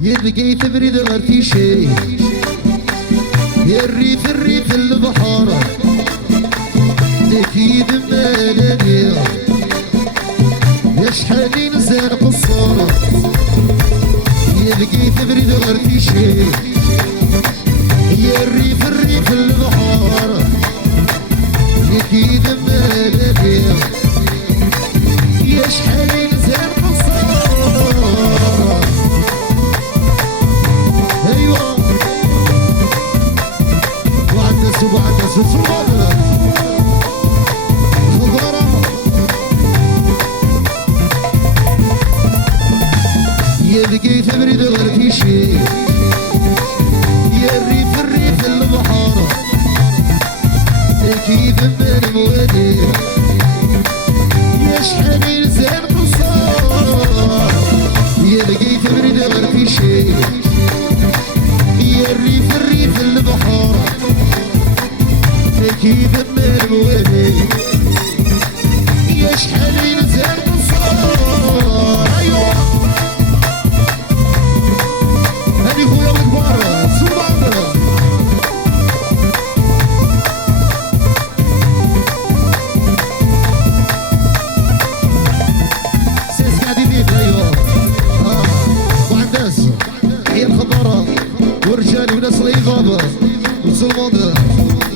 يبقي تبرد غير في شي يا الريف الريف البحارة اكيد مالانية يا شحالي نزال قصارة يبقي تبرد غير في شي يا الريف الريف البحارة اكيد مالانية يا شحالي نزال قصارة ايوه وعدس وعدس وصوره خضره يبقي تبرد غير في شي يا الريف الريف البحاره اكيد من الموادي يا شحال نزال قصار يبقي تبرد غير في شي يا الريف الريف البحارة أكيد من الموالي يا شحال ينزل قصار أيوة هاني خويا الكبار سوبر سيس قاعدين أيوة وعندس هي الخضارة ورجال وناس الإغابة وسلمون